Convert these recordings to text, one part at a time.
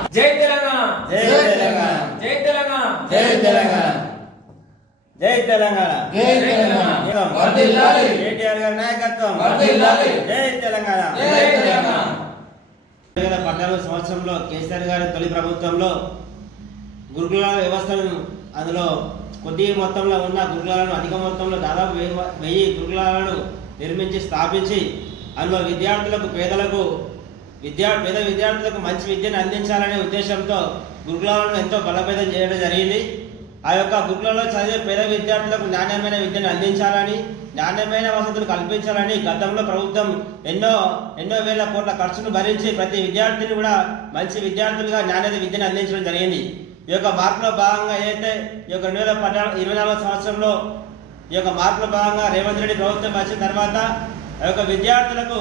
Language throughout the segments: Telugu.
జై తెలంగాణ. జై తెలంగాణ. జై తెలంగాణ. జై తెలంగాణ. జై తెలంగాణ. జై తెలంగాణ. వర్ధిల్లాలి కేటీఆర్ గారి నాయకత్వం. వర్ధిల్లాలి జై తెలంగాణ. జై తెలంగాణ. రెండు వేల పద్నాలుగు సంవత్సరంలో కేసీఆర్ గారి తొలి ప్రభుత్వంలో గురుకులాల వ్యవస్థను అందులో కొద్ది మొత్తంలో ఉన్న గురుకులాలను అధిక మొత్తంలో దాదాపు వెయ్యి గురుకులాలను నిర్మించి స్థాపించి అందులో విద్యార్థులకు పేదలకు విద్యా పేద విద్యార్థులకు మంచి విద్యను అందించాలనే ఉద్దేశంతో గురుకులాలను ఎంతో బలపేదం చేయడం జరిగింది. ఆ యొక్క గురుకులలో చదివే పేద విద్యార్థులకు నాణ్యమైన విద్యను అందించాలని నాణ్యమైన వసతులు కల్పించాలని గతంలో ప్రభుత్వం ఎన్నో ఎన్నో వేల కోట్ల ఖర్చును భరించి ప్రతి విద్యార్థిని కూడా మంచి విద్యార్థులుగా నాణ్యత విద్యను అందించడం జరిగింది. ఈ యొక్క మార్పులో భాగంగా ఏదైతే ఈ యొక్క రెండు వేల పద్నాలుగు ఇరవై నాలుగో సంవత్సరంలో ఈ యొక్క మార్పులో భాగంగా రేవంత్ రెడ్డి ప్రభుత్వం వచ్చిన తర్వాత ఆ యొక్క విద్యార్థులకు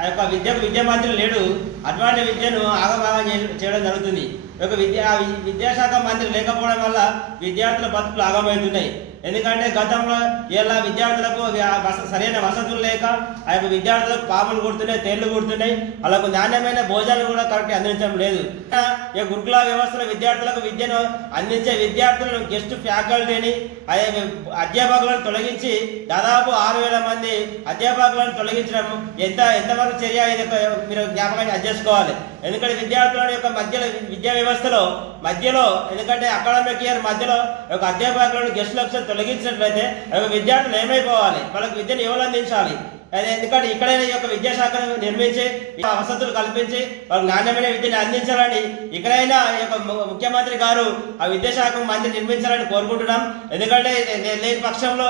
ఆ యొక్క విద్యకు విద్యా మంత్రి లేడు. అటువంటి విద్యను ఆగమాగం చేయడం జరుగుతుంది. యొక్క విద్యా విద్యాశాఖ మంత్రి లేకపోవడం వల్ల విద్యార్థుల బతుకులు ఆగమవుతున్నాయి. ఎందుకంటే గతంలో ఇలా విద్యార్థులకు సరైన వసతులు లేక ఆ యొక్క విద్యార్థులకు పాములు కుడుతున్నాయి తేళ్ళు కుడుతున్నాయి. వాళ్ళకు నాణ్యమైన భోజనం కూడా కరెక్ట్ అందించడం లేదు. ఈ గురుకుల వ్యవస్థలో విద్యార్థులకు విద్యను అందించే విద్యార్థులను గెస్ట్ ఫ్యాకల్టీని ఆయా అధ్యాపకులను తొలగించి దాదాపు ఆరు వేల మంది అధ్యాపకులను తొలగించడం ఎంత ఎంతవరకు చర్య ఇది ఒక మీరు జ్ఞాపకం చేసుకోవాలి. ఎందుకంటే విద్యార్థుల యొక్క మధ్యలో విద్యా వ్యవస్థలో మధ్యలో ఎందుకంటే అకాడమిక్ ఇయర్ మధ్యలో ఒక అధ్యాపకులను గెస్ట్ లెక్చర్ తొలగించినట్లయితే ఒక విద్యార్థులు ఏమైపోవాలి వాళ్ళకి విద్యను ఎవరు అందించాలి అదే ఎందుకంటే ఇక్కడైనా ఈ యొక్క విద్యాశాఖను నిర్మించి వసతులు కల్పించి వాళ్ళకి నాణ్యమైన విద్యను అందించాలని ఇక్కడైనా ఈ యొక్క ముఖ్యమంత్రి గారు ఆ విద్యాశాఖ మంత్రి నిర్మించాలని కోరుకుంటున్నాం. ఎందుకంటే లేని పక్షంలో